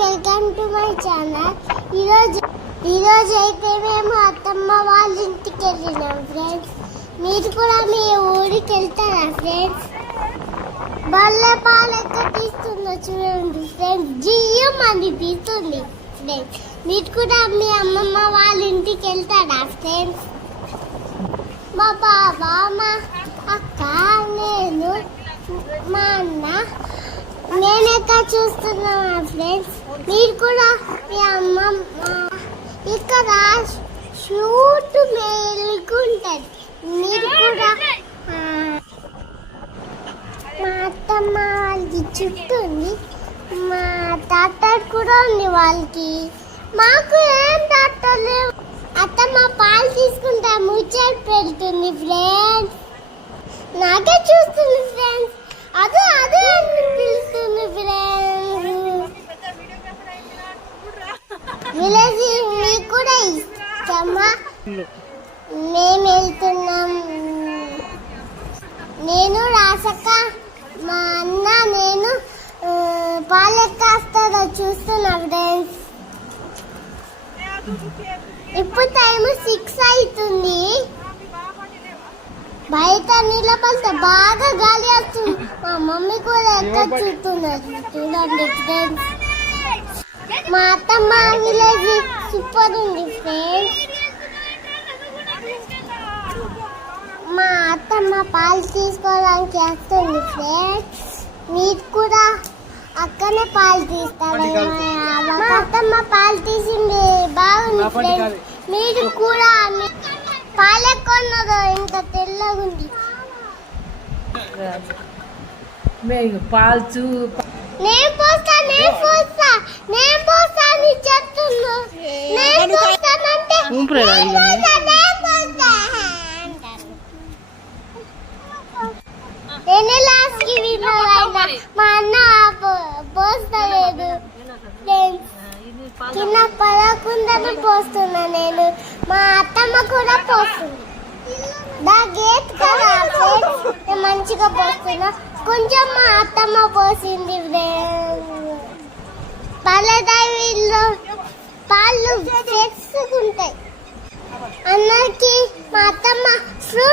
Welcome to my channel. ఈరోజు అయితే మేము అత్తమ్మ వాళ్ళ ఇంటికి వెళ్ళినాం ఫ్రెండ్స్. మీరు కూడా మీ ఊరికి వెళ్తారా ఫ్రెండ్స్? బల్లె పాలు ఎక్కడ తీస్తుందో చూడండి ఫ్రెండ్స్. జియ్యం మంది తీస్తుంది ఫ్రెండ్స్. మీరు కూడా మీ అమ్మమ్మ వాళ్ళ ఇంటికి వెళ్తారా ఫ్రెండ్స్? మా బాబా, మా అక్క, నేను, మా అన్న నేనెక్క చూస్తున్నా ఫ్రెండ్స్. మీరు కూడా మీ అమ్మమ్మ ఇక్కడ షూట్ మేలుకుంటుంది. మీరు కూడా మా అత్తమ్మ వాళ్ళకి చుట్టూ ఉంది. మా డాక్టర్ కూడా ఉంది వాళ్ళకి. మాకు ఏం డాక్టర్ లేవు. అత్తమ్మ పాలు తీసుకుంటా ముచ్చట పెడుతుంది ఫ్రెండ్స్. నాకే చూస్తుంది ఫ్రెండ్స్. అదే అదే పిలుస్తుంది ఫ్రెండ్స్. విలేజ్ మీకు కూడా ఇష్టమా? మేము వెళ్తున్నాం. నేను రాసక్క, మా అన్న, నేను పాలెక్కాస్తారో చూస్తున్నా ఫ్రెండ్స్. ఇప్పుడు టైం 6 అవుతుంది. బయట నిలబడితే బాగా గాలి వస్తుంది. మా మమ్మీ కూడా ఎక్కడ చూస్తున్నారు చూడండి ఫ్రెండ్స్. మా అత్తమ్మ విలేజ్ సూపర్ ఉంది ఫ్రెండ్స్. మా అత్తమ్మ పాలు తీసుకోవడానికి వస్తుంది ఫ్రెండ్స్. మీరు కూడా అక్కనే పాలు తీస్తారు. మా అత్తమ్మ పాలు తీసింది బాగుంది ఫ్రెండ్స్. మీరు కూడా పాలెక్కున్నదో ఇంత తెల్లగుంది. పాల్చు నేను పోస్తా అని చెప్తున్నా. నేను పోస్తానంటే నేనే లాస్ట్ కి విన్నాను. మా అన్న పోస్తలేదు ఫ్రెండ్స్. కింద పడకుండానే పోస్తున్నా నేను. మా అత్తమ్మ కూడా పోస్తుంది. దా గేట్ కదా ఫ్రెండ్స్. నేను మంచిగా పోస్తున్నా. కొంచెం మా అత్తమ్మ పోసింది ఫ్రెండ్స్. పాలదాయిలో పాలు ఫ్రెష్గా ఉంటాయి. అందరికి మా అత్తమ్మ ఫ్రూట్